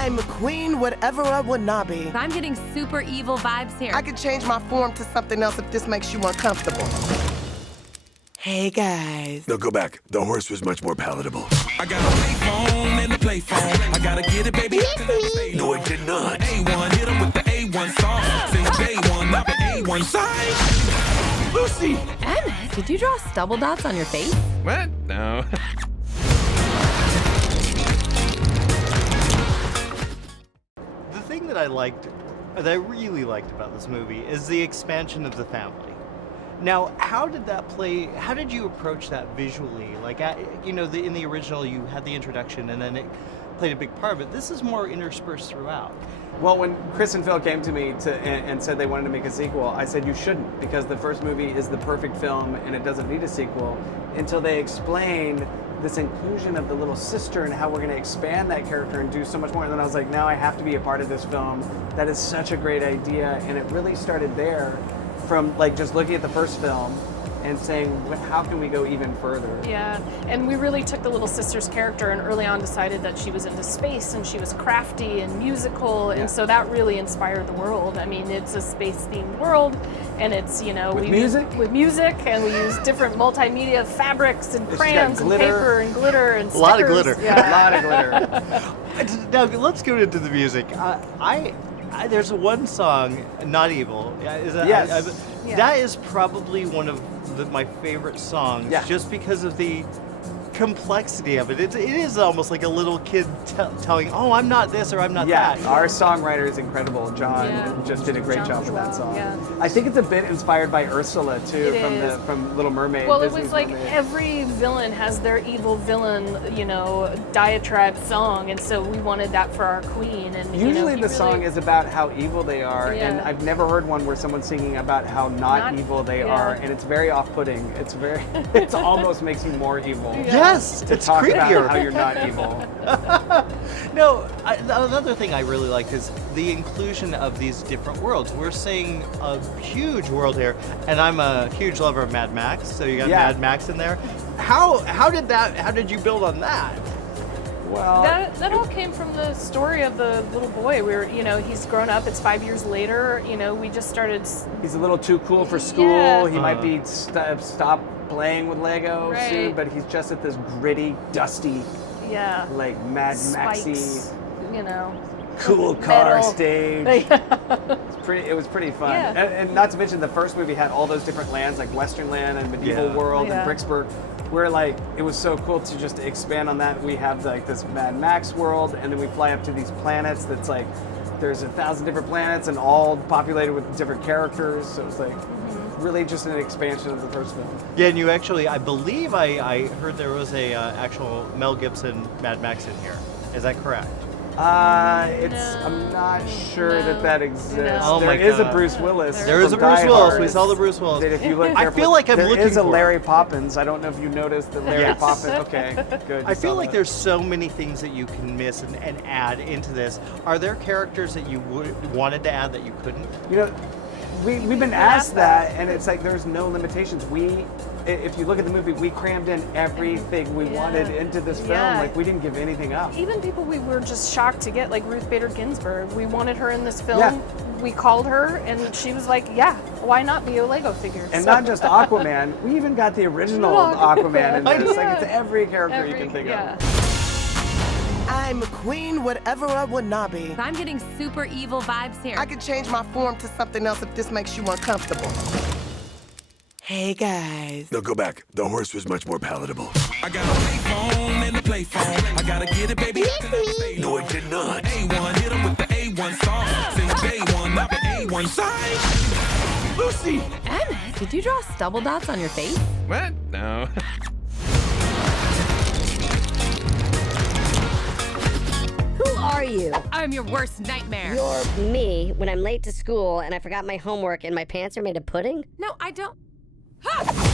I'm a queen, whatever I would not be. I'm getting super evil vibes here. I could change my form to something else if this makes you uncomfortable. Hey, guys. No, go back. The horse was much more palatable. I got a payphone and a play phone. I gotta get it, baby. No, I did not. A1, hit him with the A1 song. Sing J1, not the A1 side. Lucy! Arnett, did you draw stubble dots on your face? What? No. The thing that I really liked about this movie is the expansion of the family. Now, how did that play? How did you approach that visually? Like, in the original, you had the introduction, and then it played a big part of it. This is more interspersed throughout. Well, when Chris and Phil came to me and said they wanted to make a sequel, I said you shouldn't, because the first movie is the perfect film and it doesn't need a sequel, until they explain this inclusion of the little sister and how we're going to expand that character and do so much more. And then I was like, now I have to be a part of this film. That is such a great idea. And it really started there, from like just looking at the first film and saying, how can we go even further? Yeah, and we really took the little sister's character and early on decided that she was into space and she was crafty and musical, and so that really inspired the world. I mean, it's a space-themed world, and it's, With music, and we use different multimedia fabrics and crayons and paper and glitter and stickers. A lot of glitter. Yeah. A lot of glitter. Now, let's go into the music. There's one song, Not Evil. Yes. That is probably one of my favorite songs, just because of the complexity of it. It is almost like a little kid telling, oh, I'm not this or I'm not that. Yeah, our songwriter is incredible. John just did a great job with that song. Yeah. I think it's a bit inspired by Ursula too, from Little Mermaid. Well, Disney's it was like Mermaid. every villain has their evil villain, diatribe song, and so we wanted that for our queen. And usually the song is about how evil they are, and I've never heard one where someone's singing about how not evil they are, and it's very off-putting. It almost makes you more evil. Yes, to it's talk creepier. about how you're not evil. No, another thing I really liked is the inclusion of these different worlds. We're seeing a huge world here, and I'm a huge lover of Mad Max, so you got Mad Max in there. How did you build on that? Well, that all came from the story of the little boy. He's grown up. It's 5 years later. We just started. He's a little too cool for school. Yeah. He might be stop playing with Lego soon, but he's just at this gritty, dusty, like Mad Maxy, cool car stage. It was pretty fun. Yeah. And not to mention the first movie had all those different lands, like Western Land and Medieval World and Bricksburg, where like it was so cool to just expand on that. We have like this Mad Max world, and then we fly up to these planets that's like there's 1,000 different planets and all populated with different characters. So it's like really just an expansion of the first film. Yeah, and you actually, I believe I heard there was a actual Mel Gibson Mad Max in here. Is that correct? I'm not sure that exists. No. There is a Bruce Willis. There is a Bruce Willis. We saw the Bruce Willis. That if you look I feel like I'm looking There is a for Larry Poppins. I don't know if you noticed that Larry Poppins. Okay, good. I feel like there's so many things that you can miss and add into this. Are there characters that you wanted to add that you couldn't? We've been asked that, and it's like there's no limitations. If you look at the movie, we crammed in everything we wanted into this film. Like we didn't give anything up. Even people we were just shocked to get, like Ruth Bader Ginsburg. We wanted her in this film. Yeah. We called her, and she was like, "Yeah, why not be a Lego figure?" And not just Aquaman. We even got the original Aquaman in this. Like it's every character you can think of. I'm a queen, whatever I would not be. I'm getting super evil vibes here. I could change my form to something else if this makes you uncomfortable. Hey, guys. No, go back. The horse was much more palatable. I got a payphone and a play phone. I gotta get it, baby. No, I did not. A1, hit him with the A1 song. Sing J1, not the A1 side. Lucy! Arnett, did you draw stubble dots on your face? What? No. Who are you? I'm your worst nightmare. You're me when I'm late to school and I forgot my homework and my pants are made of pudding? No, I don't. Ha!